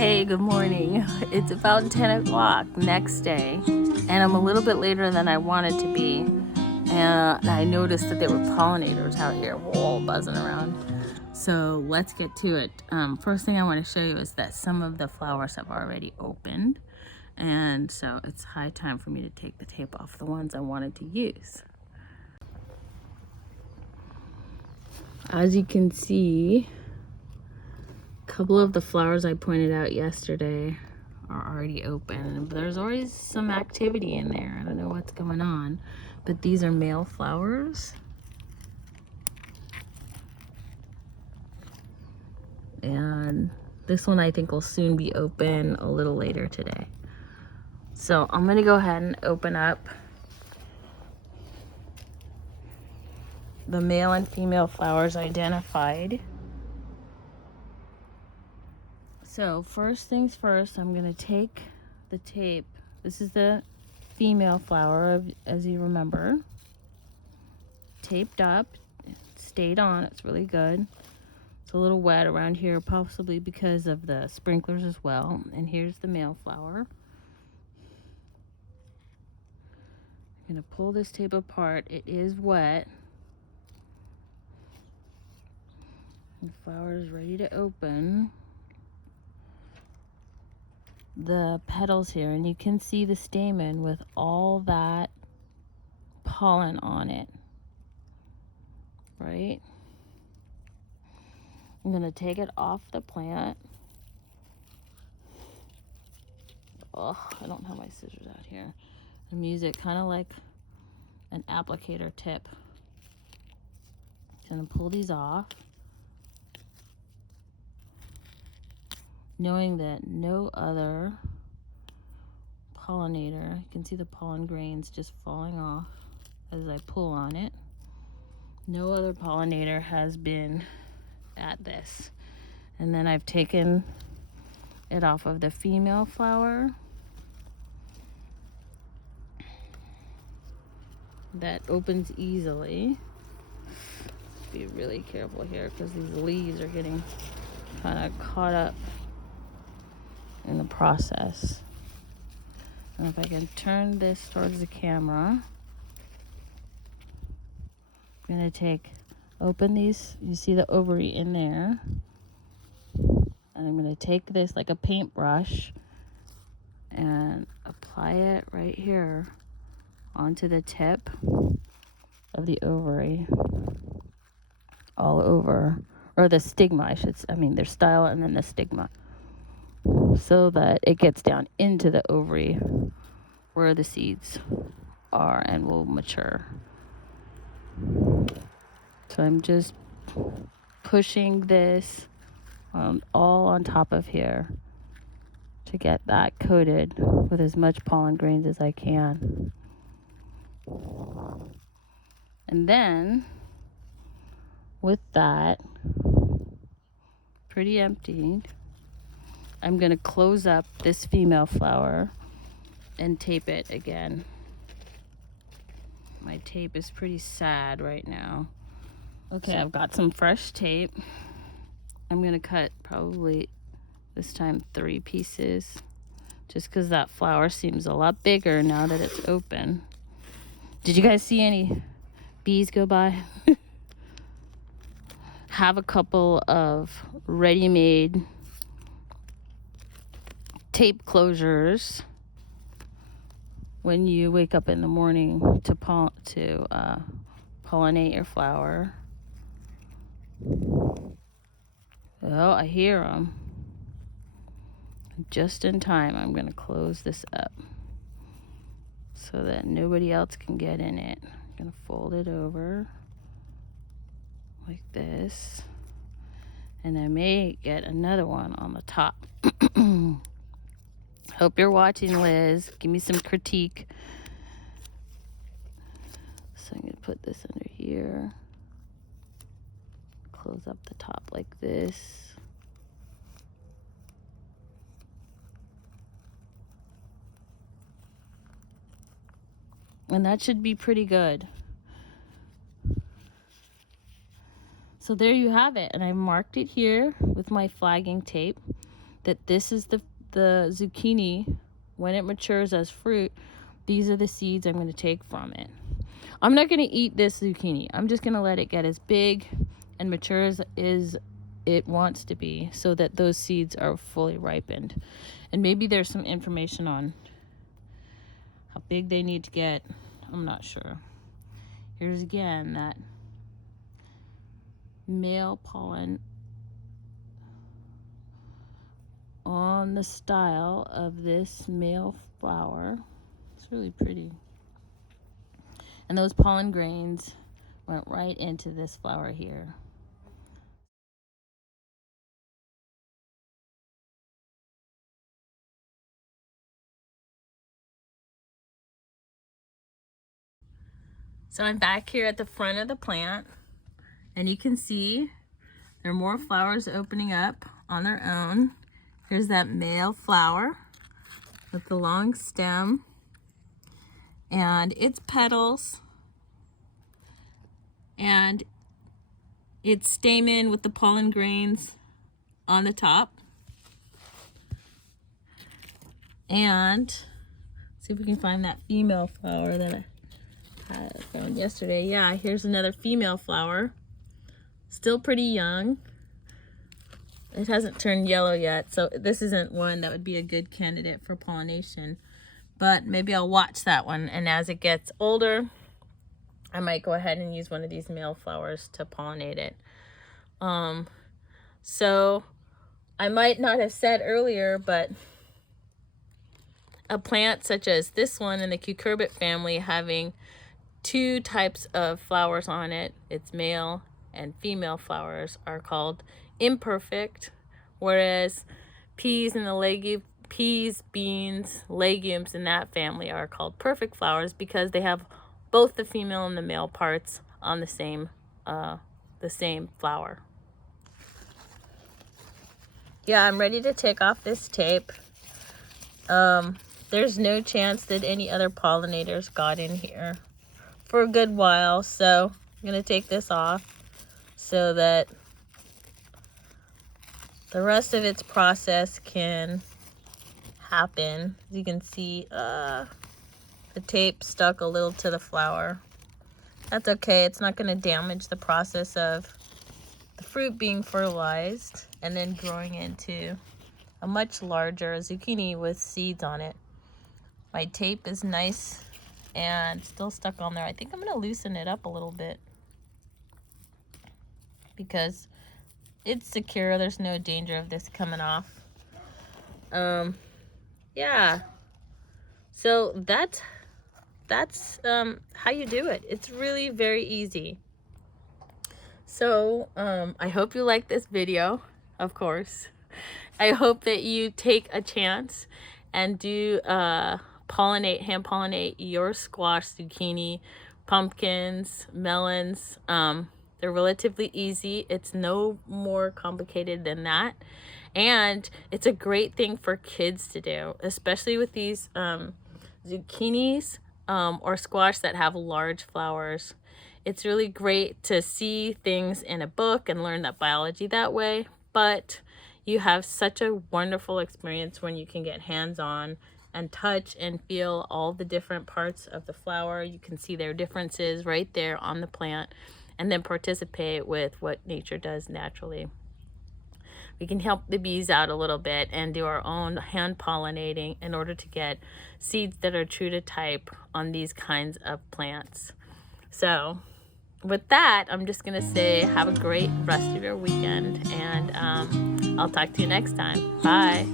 Hey, good morning. It's about 10 o'clock next day, and I'm a little bit later than I wanted to be. And I noticed that there were pollinators out here all buzzing around. So let's get to it. First thing I want to show you is that some of the flowers have already opened. And so it's high time for me to take the tape off the ones I wanted to use. As you can see, a couple of the flowers I pointed out yesterday are already open. There's always some activity in there. I don't know what's going on, but these are male flowers. And this one I think will soon be open a little later today. So I'm gonna go ahead and open up the male and female flowers identified. So first things first, I'm gonna take the tape. This is the female flower, as you remember. Taped up, it stayed on, it's really good. It's a little wet around here, possibly because of the sprinklers as well. And here's the male flower. I'm gonna pull this tape apart. It is wet. The flower is ready to open. The petals here, and you can see the stamen with all that pollen on it, right? I'm gonna take it off the plant. Oh, I don't have my scissors out here. I'm using it kind of like an applicator tip. Gonna pull these off, knowing that no other pollinator, you can see the pollen grains just falling off as I pull on it. No other pollinator has been at this. And then I've taken it off of the female flower. That opens easily. Be really careful here because these leaves are getting kind of caught up in the process. And if I can turn this towards the camera, I'm going to open these, you see the ovary in there, and I'm going to take this like a paintbrush and apply it right here onto the tip of the ovary, all over, or the stigma, there's style and then the stigma, so that it gets down into the ovary where the seeds are and will mature. So I'm just pushing this all on top of here to get that coated with as much pollen grains as I can. And then with that pretty emptied, I'm going to close up this female flower and tape it again. My tape is pretty sad right now. Okay, I've got some fresh tape. I'm going to cut probably this time 3 pieces, just because that flower seems a lot bigger now that it's open. Did you guys see any bees go by? Have a couple of ready-made tape closures when you wake up in the morning to pollinate your flower. Oh, I hear them. Just in time, I'm going to close this up so that nobody else can get in it. I'm going to fold it over like this, and I may get another one on the top. Hope you're watching, Liz. Give me some critique. So I'm going to put this under here. Close up the top like this. And that should be pretty good. So there you have it. And I marked it here with my flagging tape. that this is the zucchini. When it matures as fruit, these are the seeds I'm going to take from it. I'm not going to eat this zucchini. I'm just going to let it get as big and mature as it wants to be, so that those seeds are fully ripened. And maybe there's some information on how big they need to get. I'm not sure. Here's again that male pollen on the style of this male flower. It's really pretty. And those pollen grains went right into this flower here. So I'm back here at the front of the plant, and you can see there are more flowers opening up on their own. Here's that male flower with the long stem and its petals and its stamen with the pollen grains on the top. And see if we can find that female flower that I found yesterday. Yeah, here's another female flower. Still pretty young. It hasn't turned yellow yet, so this isn't one that would be a good candidate for pollination. But maybe I'll watch that one, and as it gets older, I might go ahead and use one of these male flowers to pollinate it. So I might not have said earlier, but a plant such as this one in the cucurbit family having two types of flowers on it, its male and female flowers, are called imperfect, whereas peas, beans, legumes in that family are called perfect flowers because they have both the female and the male parts on the same flower. Yeah, I'm ready to take off this tape. There's no chance that any other pollinators got in here for a good while, so I'm gonna take this off so that the rest of its process can happen. As you can see, the tape stuck a little to the flower. That's okay, it's not gonna damage the process of the fruit being fertilized and then growing into a much larger zucchini with seeds on it. My tape is nice and still stuck on there. I think I'm gonna loosen it up a little bit because it's secure. There's no danger of this coming off. Yeah. So that's how you do it. It's really very easy. So I hope you like this video, of course. I hope that you take a chance and do hand pollinate your squash, zucchini, pumpkins, melons. They're relatively easy. It's no more complicated than that. And it's a great thing for kids to do, especially with these zucchinis or squash that have large flowers. It's really great to see things in a book and learn that biology that way, but you have such a wonderful experience when you can get hands-on and touch and feel all the different parts of the flower. You can see their differences right there on the plant and then participate with what nature does naturally. We can help the bees out a little bit and do our own hand pollinating in order to get seeds that are true to type on these kinds of plants. So with that, I'm just gonna say have a great rest of your weekend, and I'll talk to you next time. Bye.